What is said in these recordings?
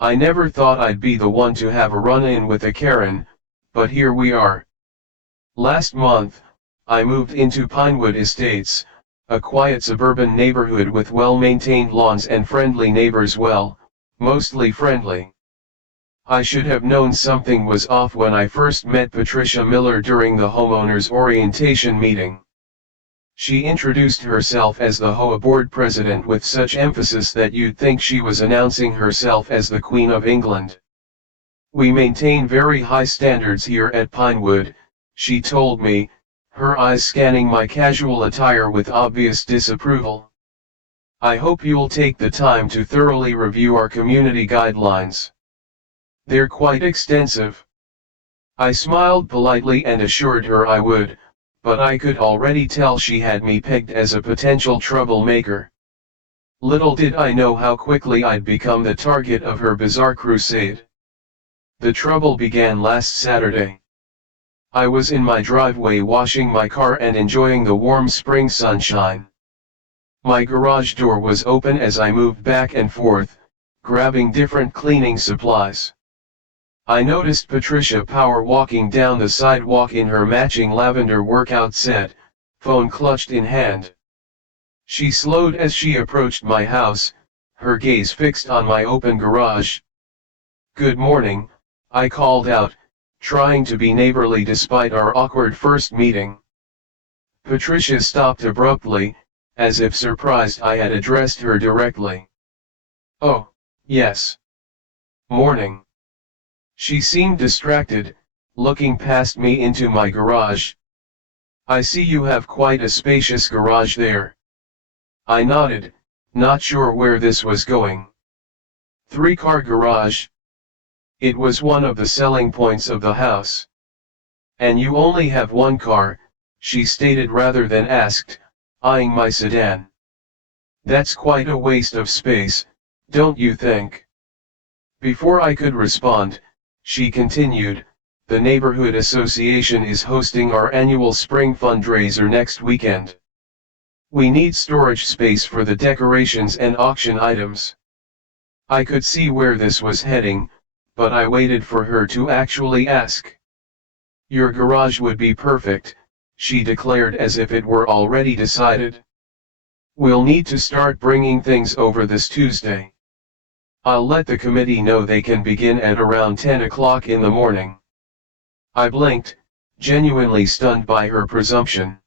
I never thought I'd be the one to have a run-in with a Karen, but here we are. Last month, I moved into Pinewood Estates, a quiet suburban neighborhood with well-maintained lawns and friendly neighbors, well, mostly friendly. I should have known something was off when I first met Patricia Miller during the homeowners orientation meeting. She introduced herself as the HOA board president with such emphasis that you'd think she was announcing herself as the Queen of England. "We maintain very high standards here at Pinewood," she told me, her eyes scanning my casual attire with obvious disapproval. "I hope you'll take the time to thoroughly review our community guidelines. They're quite extensive." I smiled politely and assured her I would, but I could already tell she had me pegged as a potential troublemaker. Little did I know how quickly I'd become the target of her bizarre crusade. The trouble began last Saturday. I was in my driveway washing my car and enjoying the warm spring sunshine. My garage door was open as I moved back and forth, grabbing different cleaning supplies. I noticed Patricia power walking down the sidewalk in her matching lavender workout set, phone clutched in hand. She slowed as she approached my house, her gaze fixed on my open garage. "Good morning," I called out, trying to be neighborly despite our awkward first meeting. Patricia stopped abruptly, as if surprised I had addressed her directly. "Oh, yes. Morning." She seemed distracted, looking past me into my garage. "I see you have quite a spacious garage there." I nodded, not sure where this was going. "Three-car garage." It was one of the selling points of the house. "And you only have one car," she stated rather than asked, eyeing my sedan. "That's quite a waste of space, don't you think?" Before I could respond, she continued, "The neighborhood association is hosting our annual spring fundraiser next weekend. We need storage space for the decorations and auction items." I could see where this was heading, but I waited for her to actually ask. "Your garage would be perfect," she declared as if it were already decided. "We'll need to start bringing things over this Tuesday. I'll let the committee know they can begin at around 10 o'clock in the morning." I blinked, genuinely stunned by her presumption.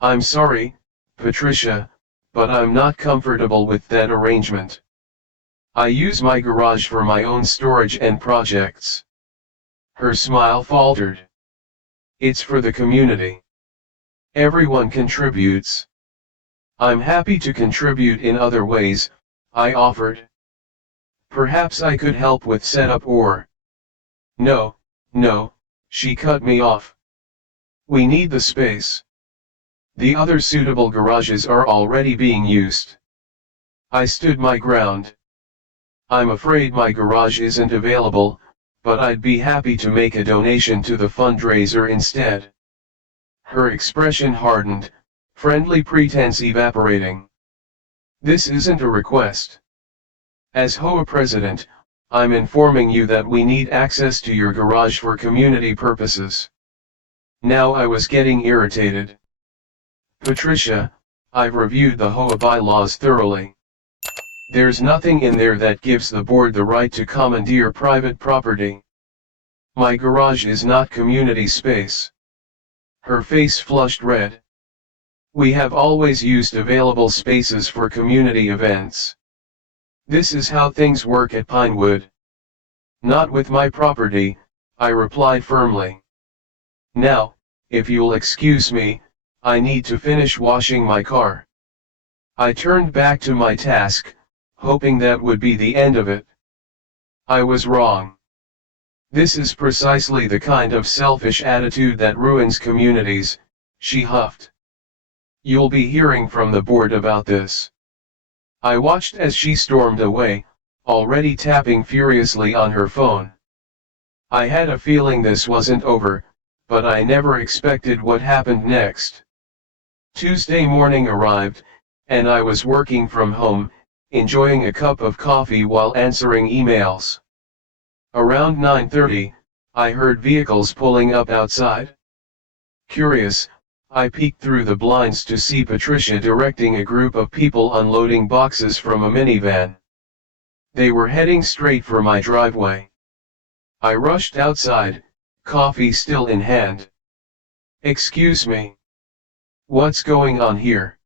"I'm sorry, Patricia, but I'm not comfortable with that arrangement. I use my garage for my own storage and projects." Her smile faltered. "It's for the community. Everyone contributes." "I'm happy to contribute in other ways," I offered. "Perhaps I could help with setup or—" No, she cut me off. "We need the space. The other suitable garages are already being used." I stood my ground. "I'm afraid my garage isn't available, but I'd be happy to make a donation to the fundraiser instead." Her expression hardened, friendly pretense evaporating. "This isn't a request. As HOA president, I'm informing you that we need access to your garage for community purposes." Now I was getting irritated. "Patricia, I've reviewed the HOA bylaws thoroughly. There's nothing in there that gives the board the right to commandeer private property. My garage is not community space." Her face flushed red. "We have always used available spaces for community events. This is how things work at Pinewood." "Not with my property," I replied firmly. "Now, if you'll excuse me, I need to finish washing my car." I turned back to my task, hoping that would be the end of it. I was wrong. "This is precisely the kind of selfish attitude that ruins communities," she huffed. "You'll be hearing from the board about this." I watched as she stormed away, already tapping furiously on her phone. I had a feeling this wasn't over, but I never expected what happened next. Tuesday morning arrived, and I was working from home, enjoying a cup of coffee while answering emails. Around 9:30, I heard vehicles pulling up outside. Curious, I peeked through the blinds to see Patricia directing a group of people unloading boxes from a minivan. They were heading straight for my driveway. I rushed outside, coffee still in hand. "Excuse me. What's going on here?"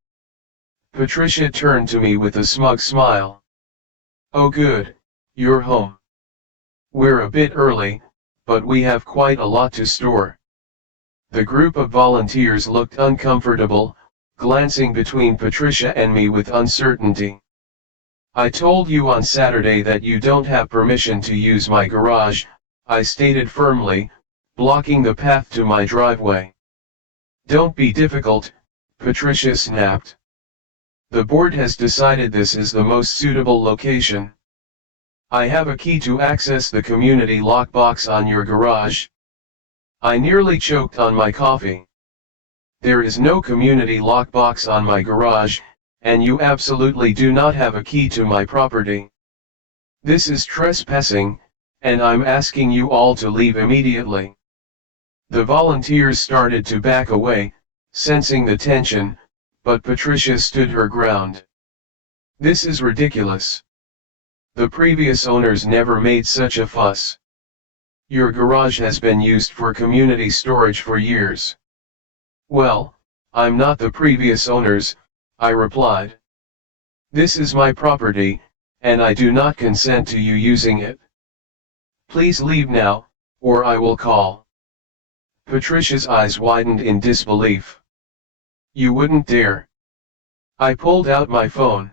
Patricia turned to me with a smug smile. "Oh good, you're home. We're a bit early, but we have quite a lot to store." The group of volunteers looked uncomfortable, glancing between Patricia and me with uncertainty. "I told you on Saturday that you don't have permission to use my garage," I stated firmly, blocking the path to my driveway. "Don't be difficult," Patricia snapped. "The board has decided this is the most suitable location. I have a key to access the community lockbox on your garage." I nearly choked on my coffee. "There is no community lockbox on my garage, and you absolutely do not have a key to my property. This is trespassing, and I'm asking you all to leave immediately." The volunteers started to back away, sensing the tension, but Patricia stood her ground. "This is ridiculous. The previous owners never made such a fuss. Your garage has been used for community storage for years." "Well, I'm not the previous owners," I replied. "This is my property, and I do not consent to you using it. Please leave now, or I will call." Patricia's eyes widened in disbelief. "You wouldn't dare." I pulled out my phone.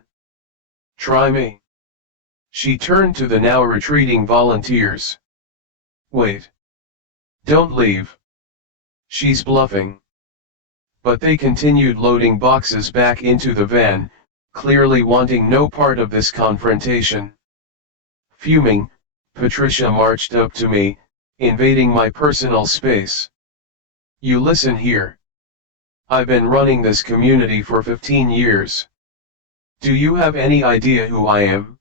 "Try me." She turned to the now retreating volunteers. "Wait. Don't leave. She's bluffing." But they continued loading boxes back into the van, clearly wanting no part of this confrontation. Fuming, Patricia marched up to me, invading my personal space. "You listen here. I've been running this community for 15 years. Do you have any idea who I am?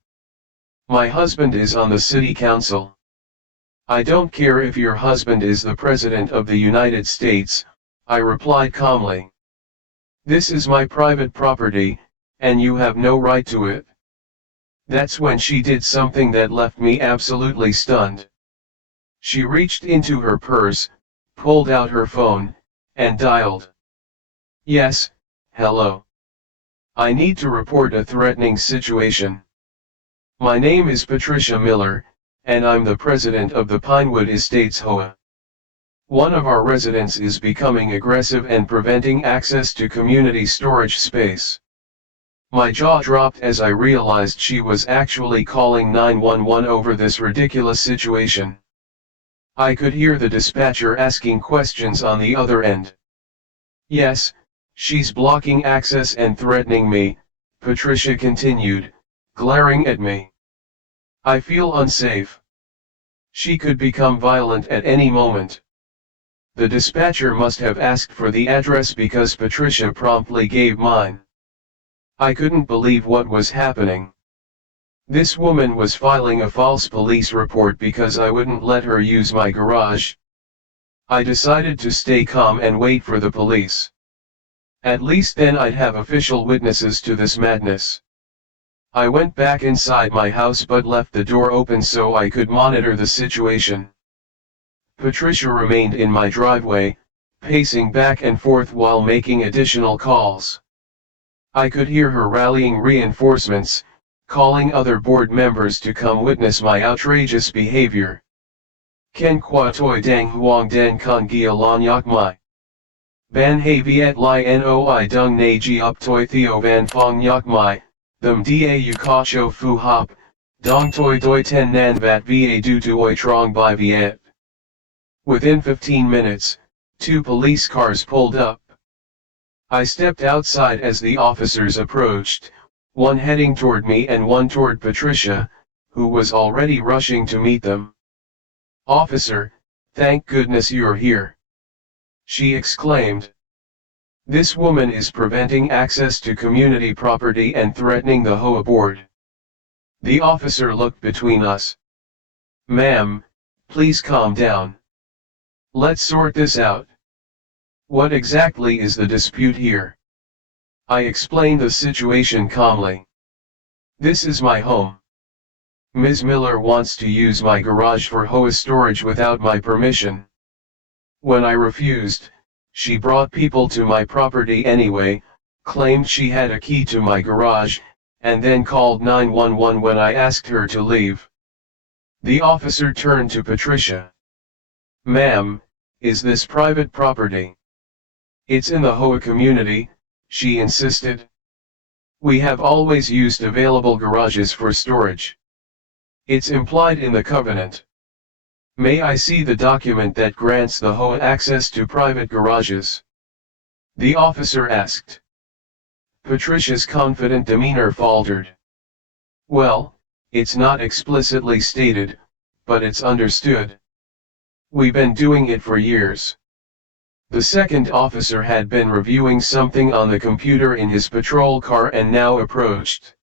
My husband is on the city council." "I don't care if your husband is the President of the United States," I replied calmly. "This is my private property, and you have no right to it." That's when she did something that left me absolutely stunned. She reached into her purse, pulled out her phone, and dialed. "Yes, hello. I need to report a threatening situation. My name is Patricia Miller, and I'm the president of the Pinewood Estates HOA. One of our residents is becoming aggressive and preventing access to community storage space." My jaw dropped as I realized she was actually calling 911 over this ridiculous situation. I could hear the dispatcher asking questions on the other end. "Yes, she's blocking access and threatening me," Patricia continued, glaring at me. "I feel unsafe. She could become violent at any moment." The dispatcher must have asked for the address because Patricia promptly gave mine. I couldn't believe what was happening. This woman was filing a false police report because I wouldn't let her use my garage. I decided to stay calm and wait for the police. At least then I'd have official witnesses to this madness. I went back inside my house but left the door open so I could monitor the situation. Patricia remained in my driveway, pacing back and forth while making additional calls. I could hear her rallying reinforcements, calling other board members to come witness my outrageous behavior. "Ken qua toi dang huang den con gia lan yak mai. Ban hai viet li noi dung na ji up toi theo van fong yak mai, them da yu ka cho fu hop, dong toi doi ten nan vat va du tuoi trong by viet." Within 15 minutes, 2 police cars pulled up. I stepped outside as the officers approached, one heading toward me and one toward Patricia, who was already rushing to meet them. "Officer, thank goodness you're here," she exclaimed. "This woman is preventing access to community property and threatening the HOA board." The officer looked between us. "Ma'am, please calm down. Let's sort this out. What exactly is the dispute here?" I explained the situation calmly. "This is my home. Ms. Miller wants to use my garage for HOA storage without my permission. When I refused, she brought people to my property anyway, claimed she had a key to my garage, and then called 911 when I asked her to leave." The officer turned to Patricia. "Ma'am, is this private property?" "It's in the HOA community," she insisted. "We have always used available garages for storage. It's implied in the covenant." "May I see the document that grants the HOA access to private garages?" the officer asked. Patricia's confident demeanor faltered. "Well, it's not explicitly stated, but it's understood. We've been doing it for years." The second officer had been reviewing something on the computer in his patrol car and now approached.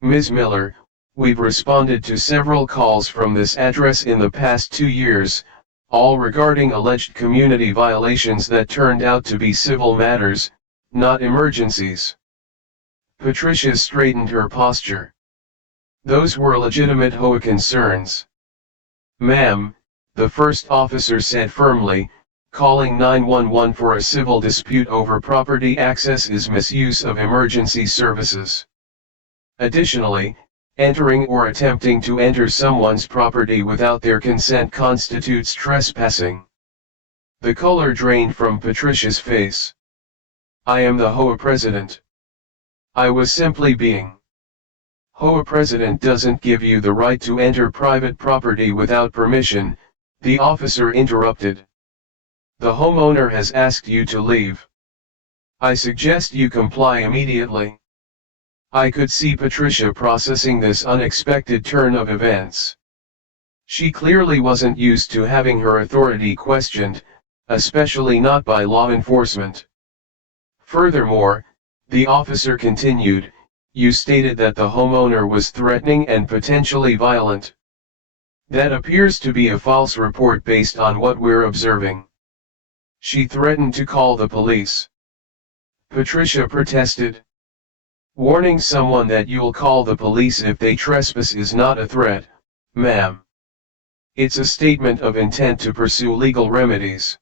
"Ms. Miller, we've responded to several calls from this address in the past 2 years, all regarding alleged community violations that turned out to be civil matters, not emergencies." Patricia straightened her posture. "Those were legitimate HOA concerns." "Ma'am," the first officer said firmly, "calling 911 for a civil dispute over property access is misuse of emergency services. Additionally, entering or attempting to enter someone's property without their consent constitutes trespassing." The color drained from Patricia's face. "I am the HOA president. I was simply being." "HOA president doesn't give you the right to enter private property without permission," the officer interrupted. "The homeowner has asked you to leave. I suggest you comply immediately." I could see Patricia processing this unexpected turn of events. She clearly wasn't used to having her authority questioned, especially not by law enforcement. Furthermore, the officer continued, "You stated that the homeowner was threatening and potentially violent. That appears to be a false report based on what we're observing. She threatened to call the police." Patricia protested. "Warning someone that you'll call the police if they trespass is not a threat, ma'am. It's a statement of intent to pursue legal remedies."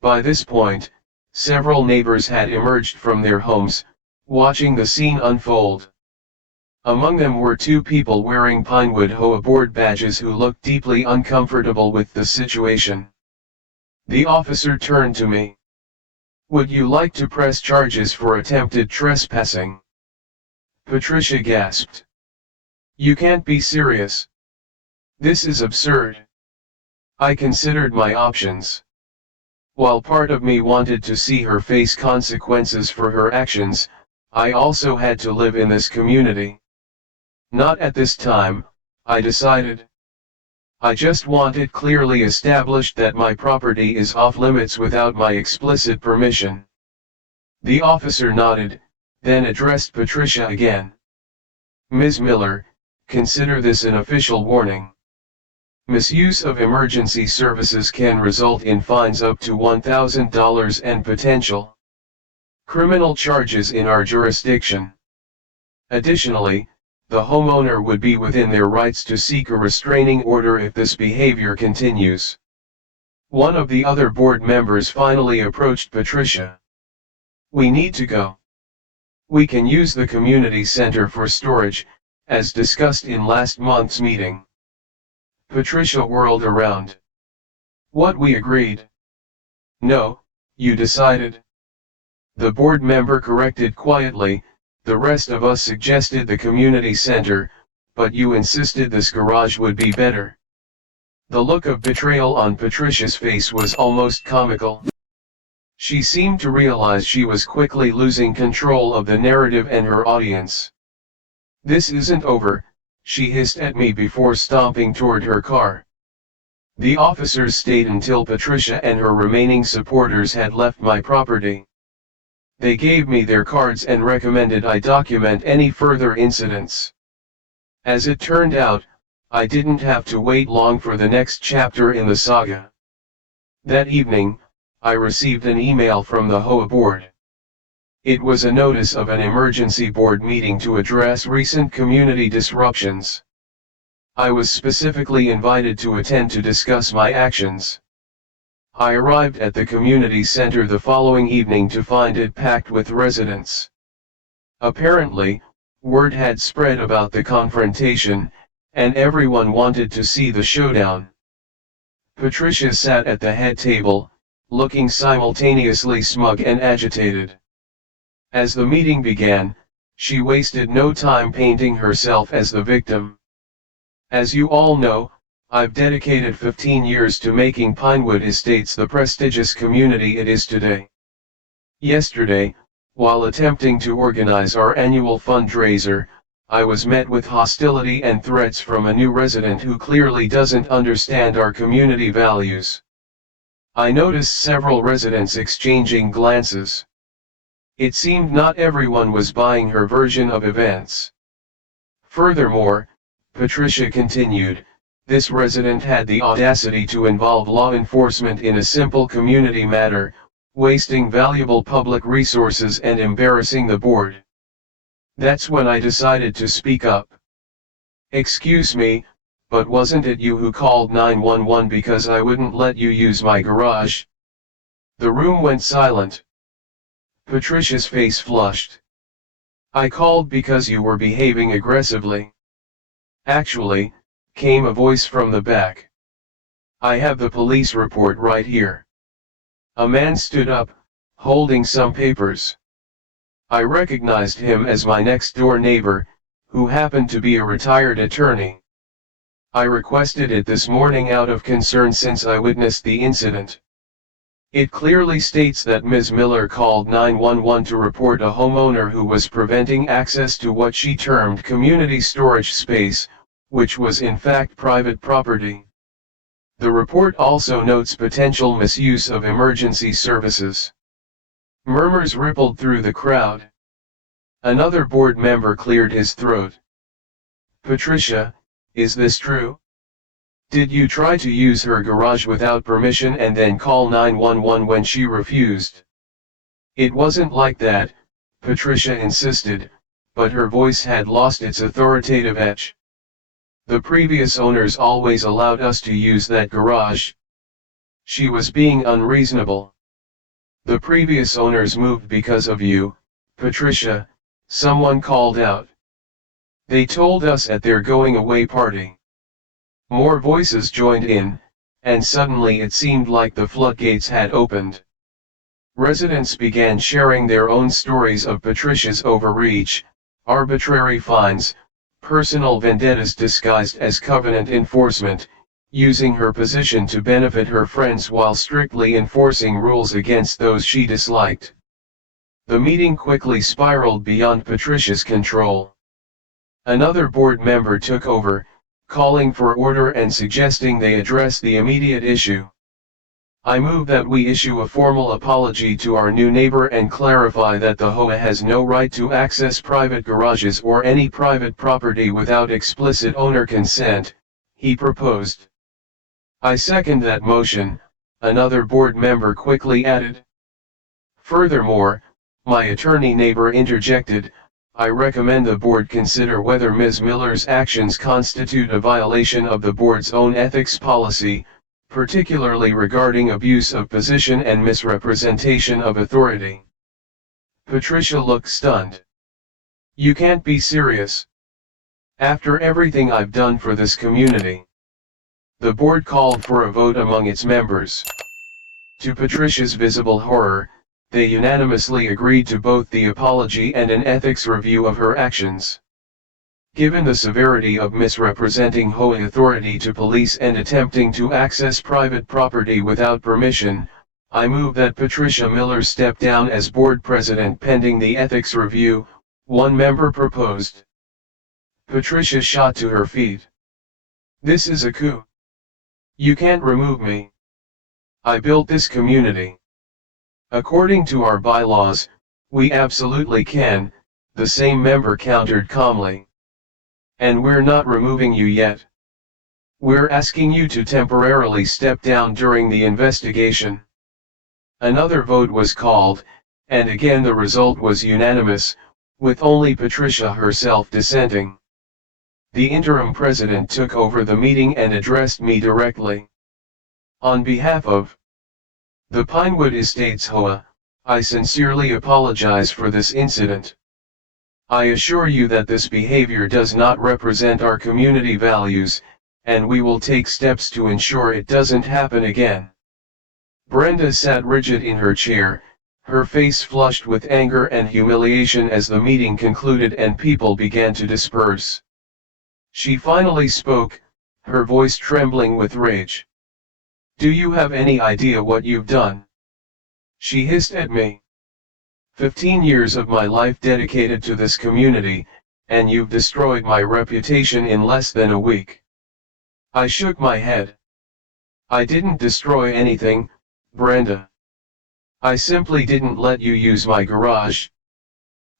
By this point, several neighbors had emerged from their homes, watching the scene unfold. Among them were 2 people wearing Pinewood HOA board badges who looked deeply uncomfortable with the situation. The officer turned to me. "Would you like to press charges for attempted trespassing?" Patricia gasped. "You can't be serious. This is absurd." I considered my options. While part of me wanted to see her face consequences for her actions, I also had to live in this community. Not at this time, I decided. I just want it clearly established that my property is off limits without my explicit permission. The officer nodded, then addressed Patricia again. "Ms. Miller, consider this an official warning. Misuse of emergency services can result in fines up to $1,000 and potential criminal charges in our jurisdiction. Additionally, the homeowner would be within their rights to seek a restraining order if this behavior continues." One of the other board members finally approached Patricia. "We need to go. We can use the community center for storage, as discussed in last month's meeting." Patricia whirled around. "What we agreed?" "No, you decided." The board member corrected quietly, "The rest of us suggested the community center, but you insisted this garage would be better." The look of betrayal on Patricia's face was almost comical. She seemed to realize she was quickly losing control of the narrative and her audience. "This isn't over," she hissed at me before stomping toward her car. The officers stayed until Patricia and her remaining supporters had left my property. They gave me their cards and recommended I document any further incidents. As it turned out, I didn't have to wait long for the next chapter in the saga. That evening, I received an email from the HOA board. It was a notice of an emergency board meeting to address recent community disruptions. I was specifically invited to attend to discuss my actions. I arrived at the community center the following evening to find it packed with residents. Apparently, word had spread about the confrontation, and everyone wanted to see the showdown. Patricia sat at the head table, looking simultaneously smug and agitated. As the meeting began, she wasted no time painting herself as the victim. As you all know, I've dedicated 15 years to making Pinewood Estates the prestigious community it is today. Yesterday, while attempting to organize our annual fundraiser, I was met with hostility and threats from a new resident who clearly doesn't understand our community values. I noticed several residents exchanging glances. It seemed not everyone was buying her version of events. Furthermore, Patricia continued, this resident had the audacity to involve law enforcement in a simple community matter, wasting valuable public resources and embarrassing the board. That's when I decided to speak up. Excuse me, but wasn't it you who called 911 because I wouldn't let you use my garage? The room went silent. Patricia's face flushed. I called because you were behaving aggressively. Actually, came a voice from the back. I have the police report right here. A man stood up, holding some papers. I recognized him as my next-door neighbor, who happened to be a retired attorney. I requested it this morning out of concern since I witnessed the incident. It clearly states that Ms. Miller called 911 to report a homeowner who was preventing access to what she termed community storage space, which was in fact private property. The report also notes potential misuse of emergency services. Murmurs rippled through the crowd. Another board member cleared his throat. Patricia, is this true? Did you try to use her garage without permission and then call 911 when she refused? It wasn't like that, Patricia insisted, but her voice had lost its authoritative edge. The previous owners always allowed us to use that garage. She was being unreasonable. The previous owners moved because of you, Patricia, someone called out. They told us at their going away party. More voices joined in, and suddenly it seemed like the floodgates had opened. Residents began sharing their own stories of Patricia's overreach, arbitrary fines, personal vendettas disguised as covenant enforcement, using her position to benefit her friends while strictly enforcing rules against those she disliked. The meeting quickly spiraled beyond Patricia's control. Another board member took over, calling for order and suggesting they address the immediate issue. I move that we issue a formal apology to our new neighbor and clarify that the HOA has no right to access private garages or any private property without explicit owner consent, he proposed. I second that motion, another board member quickly added. Furthermore, my attorney neighbor interjected, I recommend the board consider whether Ms. Miller's actions constitute a violation of the board's own ethics policy, particularly regarding abuse of position and misrepresentation of authority. Patricia looked stunned. You can't be serious. After everything I've done for this community. The board called for a vote among its members. To Patricia's visible horror, they unanimously agreed to both the apology and an ethics review of her actions. Given the severity of misrepresenting HOA authority to police and attempting to access private property without permission, I move that Patricia Miller step down as board president pending the ethics review, one member proposed. Patricia shot to her feet. This is a coup. You can't remove me. I built this community. According to our bylaws, we absolutely can, the same member countered calmly. And we're not removing you yet. We're asking you to temporarily step down during the investigation. Another vote was called, and again the result was unanimous, with only Patricia herself dissenting. The interim president took over the meeting and addressed me directly. On behalf of the Pinewood Estates HOA, I sincerely apologize for this incident. I assure you that this behavior does not represent our community values, and we will take steps to ensure it doesn't happen again. Brenda sat rigid in her chair, her face flushed with anger and humiliation as the meeting concluded and people began to disperse. She finally spoke, her voice trembling with rage. "Do you have any idea what you've done?" she hissed at me. 15 years of my life dedicated to this community, and you've destroyed my reputation in less than a week. I shook my head. I didn't destroy anything, Brenda. I simply didn't let you use my garage.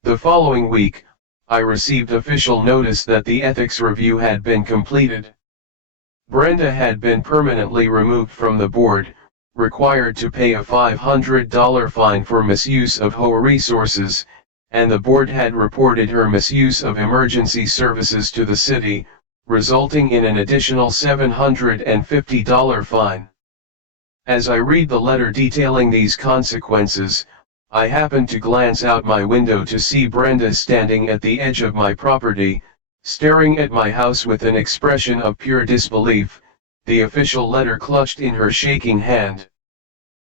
The following week, I received official notice that the ethics review had been completed. Brenda had been permanently removed from the board, required to pay a $500 fine for misuse of HOA resources, and the board had reported her misuse of emergency services to the city, resulting in an additional $750 fine. As I read the letter detailing these consequences, I happen to glance out my window to see Brenda standing at the edge of my property, staring at my house with an expression of pure disbelief, the official letter clutched in her shaking hand.